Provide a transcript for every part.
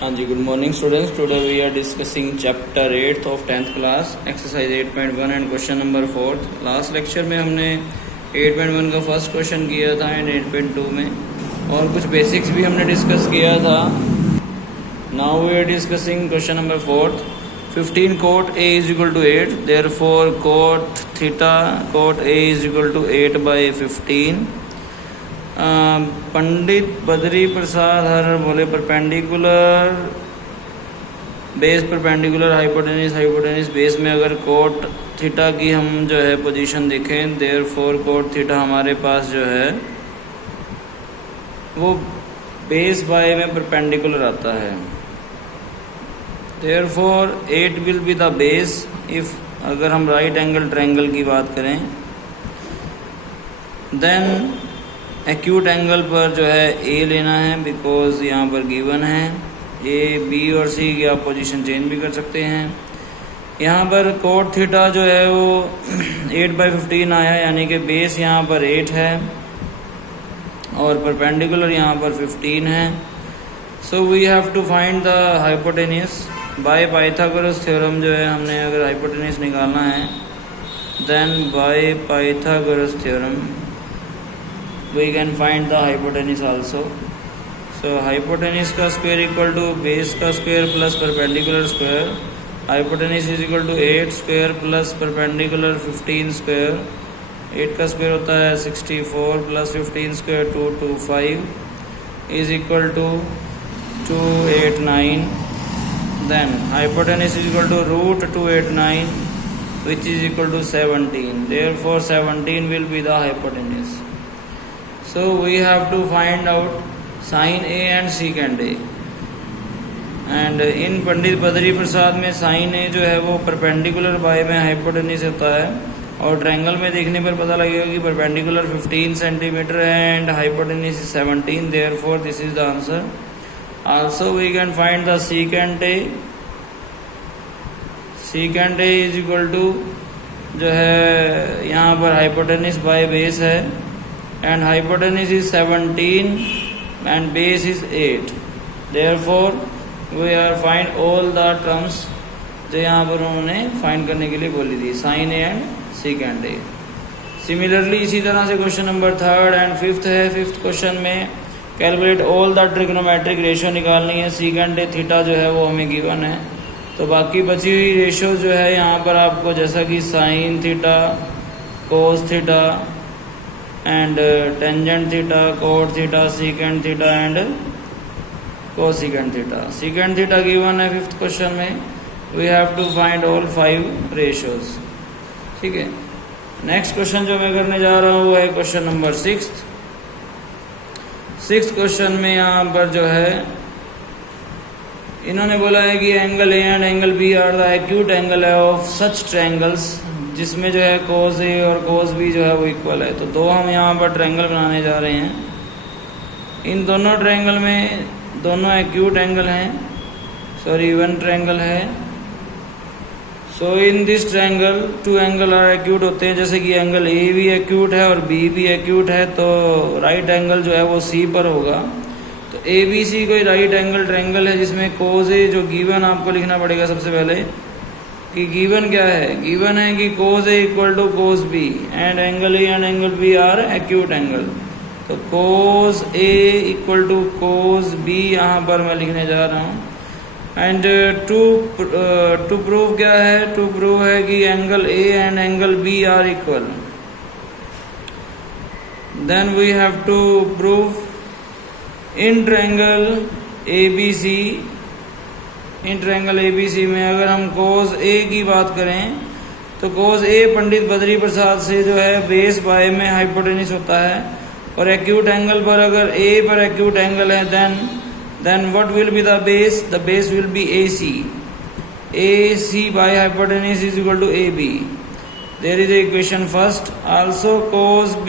हाँ जी, good morning students. Today we are discussing chapter 8 of 10th class, exercise 8.1 and question number 4। Last lecture में हमने 8.1 का first question किया था एंड 8.2 में, और कुछ बेसिक्स भी हमने डिस्कस किया था। Now we are discussing question number 4। 15 cot A is equal to 8, therefore cot theta cot A is equal to 8 by 15। Pandit Badri Prasad हर बोले perpendicular base perpendicular hypotenuse base में अगर कोट थीटा की हम जो है पोजीशन देखें, देयरफॉर कोट थीटा हमारे पास जो है वो बेस बाय में परपेंडिकुलर आता है। Therefore 8 will be the base if अगर हम राइट एंगल ट्रायंगल की बात करें, देन एक्यूट एंगल पर जो है ए लेना है, बिकॉज यहाँ पर गिवन है ए बी और सी की आप पोजीशन चेंज भी कर सकते हैं। यहाँ पर कोट थीटा जो है वो 8/15 आया, यानी कि बेस यहाँ पर 8 है और परपेंडिकुलर यहाँ पर 15 है। So we have to find the hypotenuse by Pythagoras theorem. जो है हमने अगर हाइपोटेनियस निकालना है, then by Pythagoras theorem we can find the hypotenuse also. So hypotenuse का square equal to base का square plus perpendicular square. Hypotenuse is equal to 8 square plus perpendicular 15 square. 8 का square होता है 64 plus 15 square 225 is equal to 289. Then hypotenuse is equal to root 289, which is equal to 17. Therefore 17 will be the hypotenuse. So we have to find out sin A and secant A. And in Pandit Badri Prasad में sin A जो है वो perpendicular by में hypotenuse होता है, और triangle में देखने पर पता लगेगा कि परपेंडिकुलर 15 सेंटीमीटर है and hypotenuse 17। Therefore this is the answer. Also we can find the secant A। secant A is equal to जो है यहाँ पर हाइपोटेनिस बाय बेस है, and hypotenuse is 17 and base is 8. Therefore we are find all the terms जो यहाँ पर उन्होंने find करने के लिए बोली थी, sin A and secant A। Similarly इसी तरह से question number 3rd and 5th है। 5th क्वेश्चन में calculate all the trigonometric ratio निकालनी है। secant A थीटा जो है वो हमें गिवन है, तो बाकी बची हुई रेशियो जो है यहाँ पर आपको जैसा कि sine theta, cos theta and tangent theta, cot theta, secant theta and cosecant theta. secant theta given है 5th क्वेश्चन में। We have to find all 5 ratios. ठीक है, नेक्स्ट क्वेश्चन जो मैं करने जा रहा हूँ वो है question number 6th। 6th question में यहाँ पर जो है इन्होंने बोला है कि angle A and angle B are the acute angle of such triangles, जिसमें जो है कोस ए और कोस बी जो है वो इक्वल है। तो दो हम यहाँ पर ट्रायंगल बनाने जा रहे हैं। इन दोनों ट्रायंगल में दोनों एक्यूट एंगल हैं, सॉरी इवन ट्रायंगल है। So in this triangle 2 angle are acute होते हैं, जैसे कि एंगल ए भी एक्यूट है और बी भी एक्यूट है, तो राइट एंगल जो है वो सी पर होगा। तो ए बी सी कोई राइट एंगल ट्रायंगल है जिसमें कोस ए जो गिवन आपको लिखना पड़ेगा सबसे पहले कि गिवन क्या है। गिवन है कि cos A equal to cos B and angle A and angle B are acute angle. तो cos A equal to cos B यहाँ पर मैं लिखने जा रहा हूँ। एंड टू प्रूव क्या है, टू प्रूव है कि angle A and angle B are equal. Then we have to prove in triangle A B C. In triangle ABC में अगर हम कोस ए की बात करें तो कोस ए पंडित बद्री प्रसाद से जो है बेस बाय में हाइपोटेनिस होता है, और एक्यूट एंगल पर अगर ए पर एक्यूट एंगल है, then what will be the base, the base will be AC। AC by hypotenuse is equal to AB। There is a equation first. Also cos B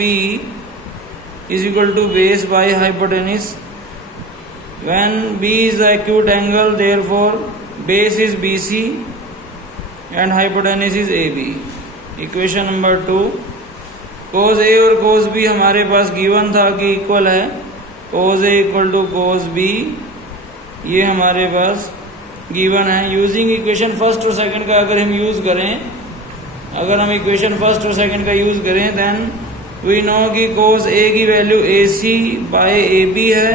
is equal to base by hypotenuse. When B is the acute angle, therefore base is BC and hypotenuse is AB। Equation number 2, cos A और cos B हमारे पास given था कि equal है। cos A equal to cos B ये हमारे पास given है। यूजिंग इक्वेशन फर्स्ट और सेकंड का अगर हम यूज़ करें, अगर हम इक्वेशन फर्स्ट और सेकंड का यूज़ करें, देन वी नो कि कोस ए की वैल्यू AC बाय AB है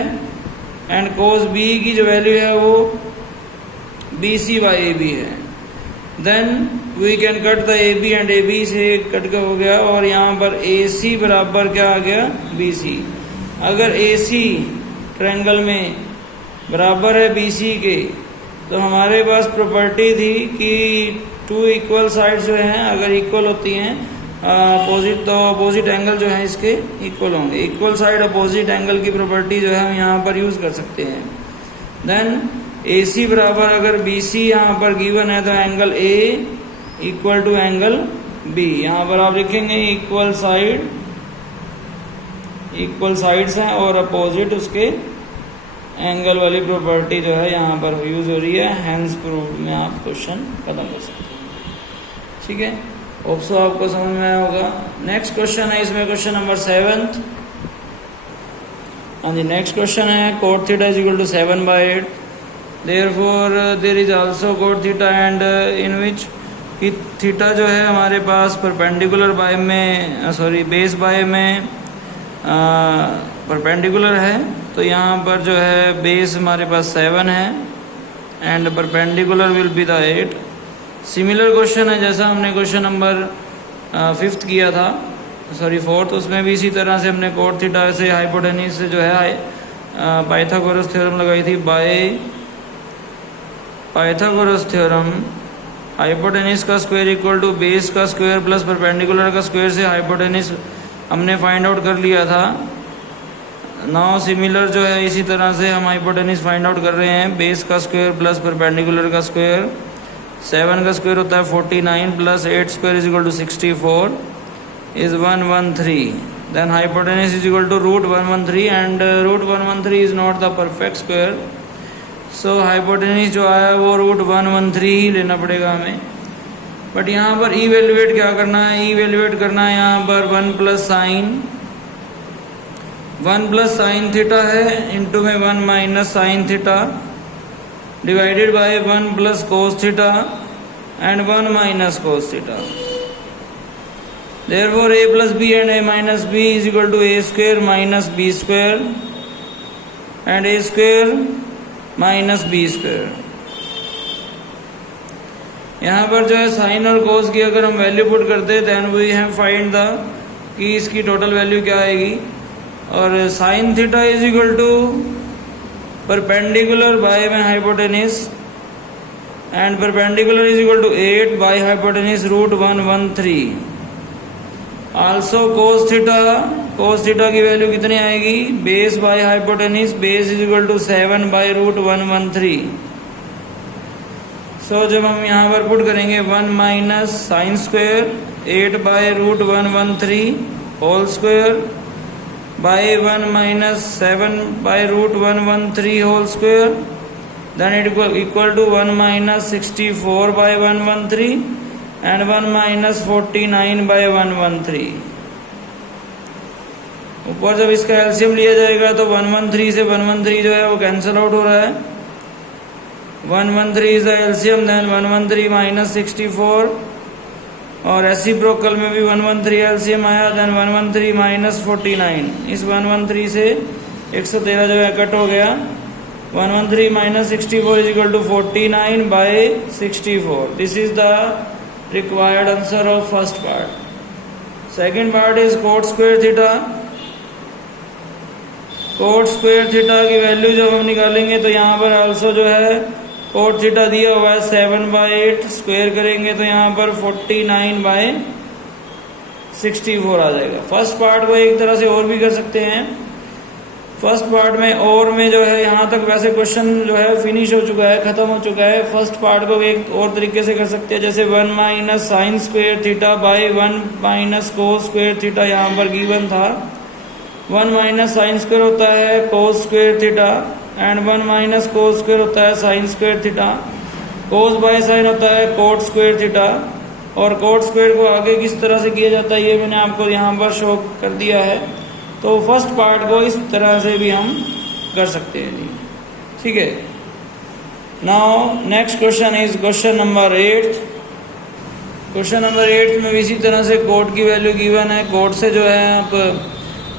एंड कोस B की जो वैल्यू है वो BC बाय AB है। Then we can cut the AB and AB से कट का हो गया, और यहाँ पर AC बराबर क्या आ गया, BC। अगर AC ट्रायंगल में बराबर है BC के, तो हमारे पास प्रॉपर्टी थी कि टू इक्वल साइड्स जो हैं अगर इक्वल होती हैं अपोजिट, तो अपोजिट एंगल जो है इसके इक्वल होंगे। इक्वल साइड अपोजिट एंगल की प्रॉपर्टी जो है हम यहाँ पर यूज़ कर सकते हैं। देन AC बराबर अगर BC यहाँ पर गिवन है, तो angle A equal to angle B। यहाँ पर आप लिखेंगे इक्वल साइड्स हैं और अपोजिट उसके एंगल वाली प्रॉपर्टी जो है यहाँ पर यूज हो रही है। हैंस प्रूव्ड में आप क्वेश्चन खत्म कर सकते हैं। ठीक है, होप सो आपको समझ में आया होगा। नेक्स्ट क्वेश्चन है इसमें क्वेश्चन नंबर 7। हाँ जी, नेक्स्ट क्वेश्चन है cot theta is equal to 7/8, therefore there is also cot theta and in which theta जो है हमारे पास परपेंडिकुलर बाय में बेस बाय में परपेंडिकुलर है। तो यहाँ पर जो है बेस हमारे पास 7 है and perpendicular will be the 8। Similar question है जैसा हमने क्वेश्चन नंबर 5th किया था, 4th, उसमें भी इसी तरह से हमने cot थीटा से हाइपोटेन्यूज से जो है पाइथागोरस थ्योरम लगाई थी। बाय पाइथागोरस थ्योरम हाइपोटेन्यूज का स्क्वायर इक्वल टू बेस का स्क्वायर प्लस परपेंडिकुलर का स्क्वायर से हाइपोटेन्यूज हमने फाइंड आउट कर लिया था। नाउ सिमिलर जो है इसी तरह से हम हाइपोटेन्यूज फाइंड आउट कर रहे हैं। बेस का स्क्वायर प्लस परपेंडिकुलर का स्क्वायर, 7 का स्क्वायर होता है 49 plus 8 square is equal to 64 is 113। Then hypotenuse is equal to √113 and √113 is not the perfect square. So hypotenuse जो आया वो √113 ही लेना पड़ेगा हमें। बट यहाँ पर इवेल्युएट क्या करना है, इवेल्युएट करना है यहाँ पर 1 प्लस साइन थीटा है इंटू में 1 minus sine theta divided by 1 plus cos theta and 1 minus cos theta. Therefore a plus b and a minus b is equal to a square minus b square and a square minus b square. यहाँ पर जो है sign और कोस की अगर हम value put करते हैं then we have find the कि इसकी टोटल वैल्यू क्या आएगी। और sine theta is equal to perpendicular by में hypotenuse and perpendicular is equal to 8 by hypotenuse √113। Also cos theta की वैल्यू कितनी आएगी, base by hypotenuse, base is equal to 7 by √113। So जब हम यहाँ पर पुट करेंगे 1 minus sine square 8 by √113 whole square by 1 minus 7 by √113 whole square, then it equal to 1 minus 64 by 113 and 1 minus 49 by 113। ऊपर जब इसका एलसीएम लिया जाएगा तो 113 से 113 जो है वो कैंसिल आउट हो रहा है। 113 is the LCM, then 113 minus 64 और रेसिप्रोकल में भी 113 एलसीएम आया, देन 113 माइनस 49। इस 113 से 113 जो है कट हो गया। 113 minus 64 is equal to 49 by 64। This is the required answer of first part. Second part is cot square theta. cot square theta की वैल्यू जब हम निकालेंगे तो यहाँ पर आल्सो जो है cot थीटा दिया हुआ है 7/8, स्क्वायर करेंगे तो यहाँ पर 49 बाय 64 आ जाएगा। फर्स्ट पार्ट को एक तरह से और भी कर सकते हैं। फर्स्ट पार्ट में और में जो है यहाँ तक वैसे क्वेश्चन जो है फिनिश हो चुका है, खत्म हो चुका है। फर्स्ट पार्ट को एक और तरीके से कर सकते हैं, जैसे 1 minus sine square theta by 1 minus cos square theta यहाँ पर गिवन था। 1 माइनस साइन स्क्वायर होता है cos square theta and 1 minus cos square होता है sine square theta. Cos by sine होता है cot स्क्वायर थीटा। और cot स्क्वायर को आगे किस तरह से किया जाता है ये मैंने आपको यहाँ पर शो कर दिया है। तो फर्स्ट पार्ट को इस तरह से भी हम कर सकते हैं जी, ठीक है। Now next question is question number 8। Question number 8 में इसी तरह से कोड की वैल्यू गिवन है। कोड से जो है आप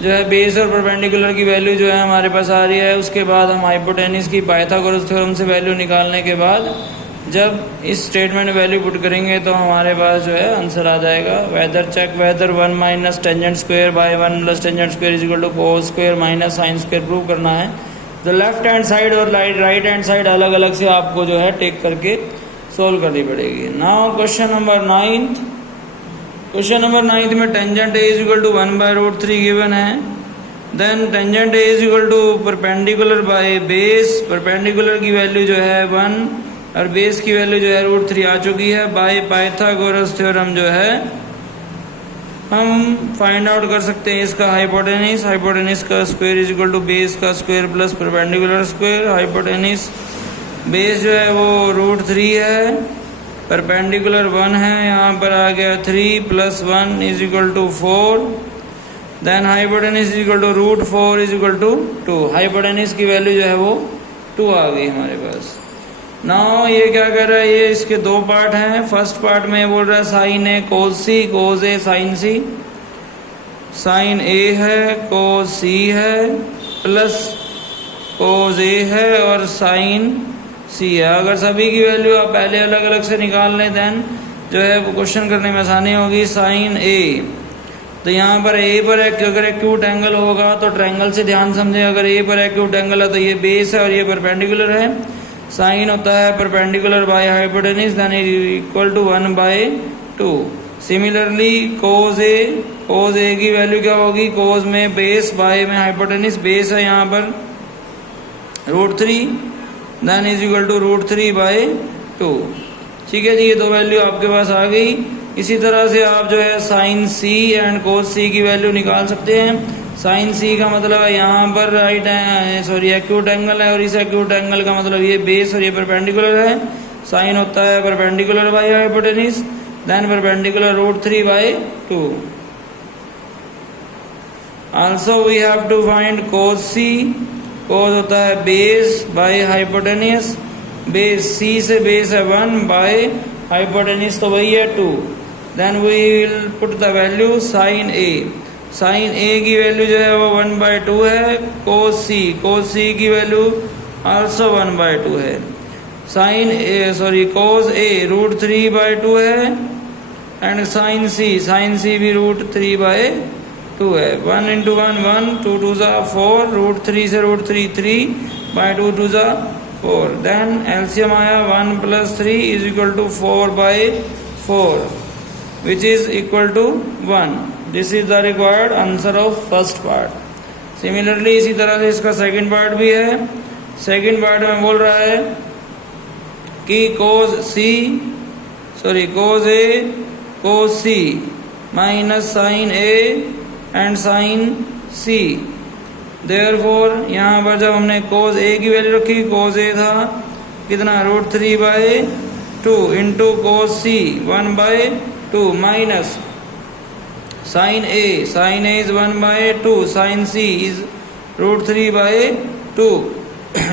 जो है बेस और परपेंडिकुलर की वैल्यू जो है हमारे पास आ रही है। उसके बाद हम हाइपोटेनस की पाइथागोरस थ्योरम से वैल्यू निकालने के बाद जब इस स्टेटमेंट में वैल्यू पुट करेंगे तो हमारे पास जो है आंसर आ जाएगा। Whether check whether 1 minus tangent square by 1 plus tangent square is equal to cos square minus sine square prove करना है। तो लेफ्ट हैंड साइड और राइट हैंड साइड अलग अलग से आपको जो है टेक करके सोल्व करनी पड़ेगी। Now question number 9। Question number 9 में tangent A is equal to 1/√3 given है। Then tangent A is equal to perpendicular by base. Perpendicular की वैल्यू जो है 1 और बेस की वैल्यू जो है √3 आ चुकी है। बाय पाइथागोरस थ्योरम जो है हम फाइंड आउट कर सकते हैं इसका हाइपोटेनस। हाइपोटेनस का square is equal to base का square plus perpendicular square. Hypotenuse base जो है वो √3 है, परपेंडिकुलर 1 है, यहाँ पर आ गया 3 plus 1 is equal to 4। Then hypotenuse is equal to √4 is equal to 2। Hypotenuse की वैल्यू जो है वो 2 आ गई हमारे पास। नाउ ये क्या कर रहा है, ये इसके दो पार्ट हैं। फर्स्ट पार्ट में बोल रहा है साइन ए कोस सी, कोस ए साइन सी। साइन ए है, कोस सी है, प्लस कोस ए है और साइन सी है। अगर सभी की वैल्यू आप पहले अलग अलग से निकाल लें देन जो है वो क्वेश्चन करने में आसानी होगी। साइन ए, तो यहाँ पर ए पर अगर एक्यूट एंगल होगा तो ट्रायंगल से ध्यान समझें। अगर ए पर एक्यूट एंगल है तो ये बेस है और ये परपेंडिकुलर है। साइन होता है perpendicular by hypotenuse then equal to 1/2। Similarly cos A की वैल्यू क्या होगी, कोस में बेस बाय में हाइपोटेनस, बेस है यहाँ पर √3 देन इज इक्वल टू √3/2। ठीक है जी, ये दो वैल्यू आपके पास आ गई। इसी तरह से आप जो है साइन सी एंड कोस सी की वैल्यू निकाल सकते हैं। साइन सी का मतलब है यहाँ पर एक्यूट एंगल है और इस एक्यूट एंगल का मतलब ये बेस और ये परपेंडिकुलर है। साइन होता है perpendicular by hypotenuse then perpendicular √3/2। Also we have to find cos C. Cos होता है base by hypotenuse, base C से बेस है 1 बाय हाइपोटेनस तो वही है 2। Then we will put the value sine A. Sine A की value जो है वो 1/2 है। कोस सी की वैल्यू आल्सो 1/2 है। कोस ए √3/2 है एंड साइन सी भी √3/2 है। 1 × 1 1, 2 2 4, √3 से √3 3/2 2 4। देन एलसीएम आया 1 + 3 is equal to 4/4 which is equal to 1। This is the required answer of first part. Similarly इसी तरह से इसका सेकंड पार्ट भी है। सेकंड पार्ट में बोल रहा है कि cos A cos C minus sine A and sine C. Therefore यहाँ पर जब हमने कोस ए की वैल्यू रखी, कोस ए था कितना √3/2 into cos C 1/2 minus sine A is 1/2 sine C is √3/2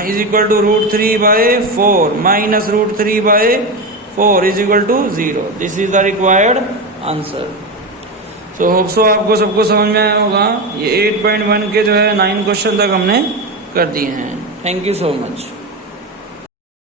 is equal to √3/4 minus √3/4 is equal to 0। This is the required answer. So hope so आपको सबको समझ में आया होगा। ये 8.1 के जो है 9 क्वेश्चन तक हमने कर दिए हैं। Thank you so much.